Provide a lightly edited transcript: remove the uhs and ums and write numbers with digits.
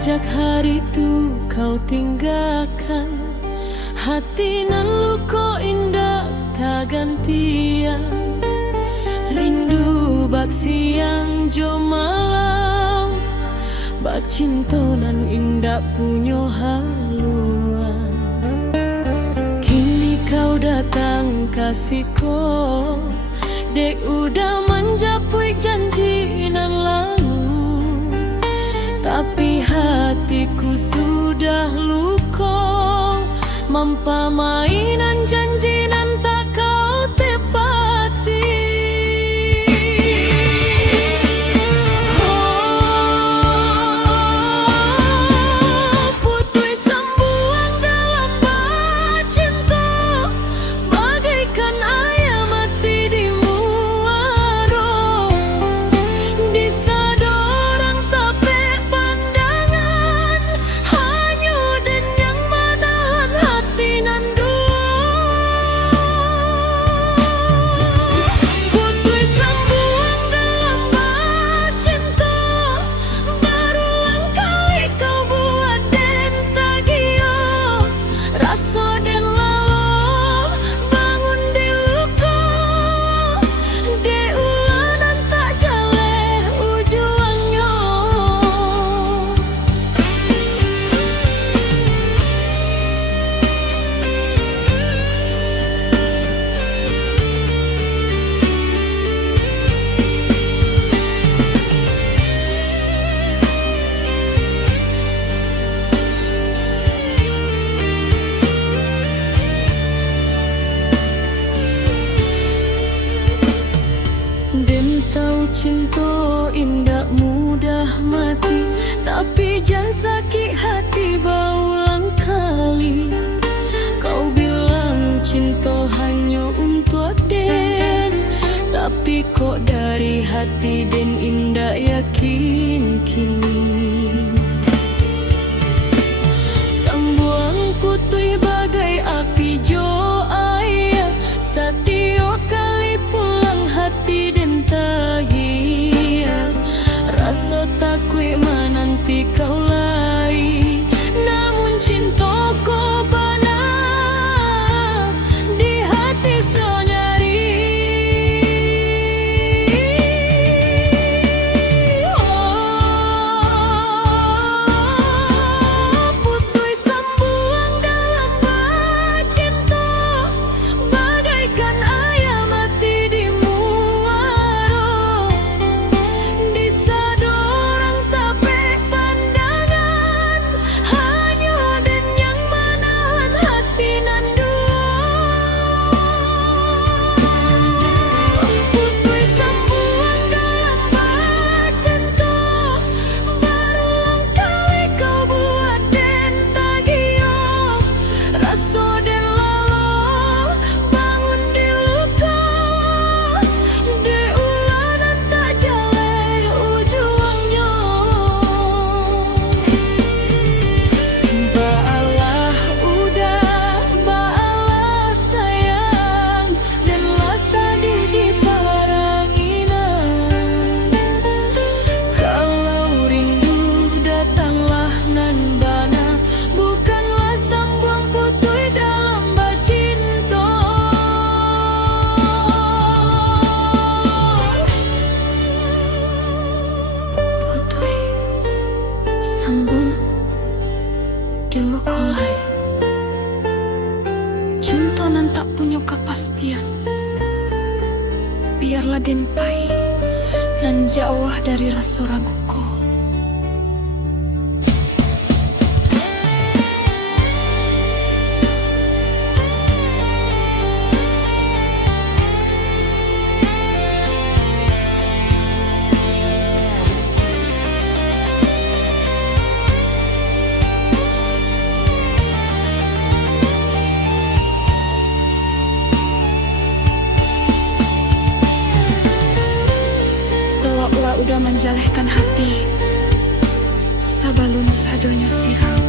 Sejak hari itu kau tinggalkan, hati nan luko indah tak gantian. Rindu bak siang jo malam, bak cinta nan indah punyo haluan. Kini kau datang kasihku, dek udah menjapui janji nan lalu. Tapi hatiku sudah luka, mampa mainan janji nan tak kau tepati. Putui sembuang dalam bak cinta, bagaikan ayam mati di muaro. Disado orang tapi pandangan, hanya dan yang menahan hati nan dua. Putui sembuang dalam bak cinta, berulang kali kau buat den tagio. Rasa den lalu bangun di luka, de ulanan tak jale ujungnya. Den tahu cinta indah mudah mati, tapi jangan sakit hati berulang kali. Kau bilang cinta hanya untuk Den, tapi kok dari hati Den indah yakin kini. Sembuang putui bagai api jo ayah, setiap kali pulang hati Den tahia. Rasa takui menanti kau lagi, namun cinta kau bana di hati sonyari. Putui sembuang dalam bak cinta, bagaikan ayam mati di muaro. Disado orang tapi pandangan, hanya Den yang menahan hati nan dua. Putui sembuang dalam bak cinta, berulang kali kau buat Den tagio. Rasa Den lalu bangun di luka, de ulanan tak jale ujungnya. Baalah udah, baalah sayang, dan lah sadih di paranginan. Kalau rindu datanglah nan bana, bukanlah sang buang putui dalam bak cinta. Putui sambung di lukolai, cinta nan tak punya kepastian. Biarlah Den pai nan jauh dari rasa raguku. Udah menjalehkan hati, sabalun sadonya sirang.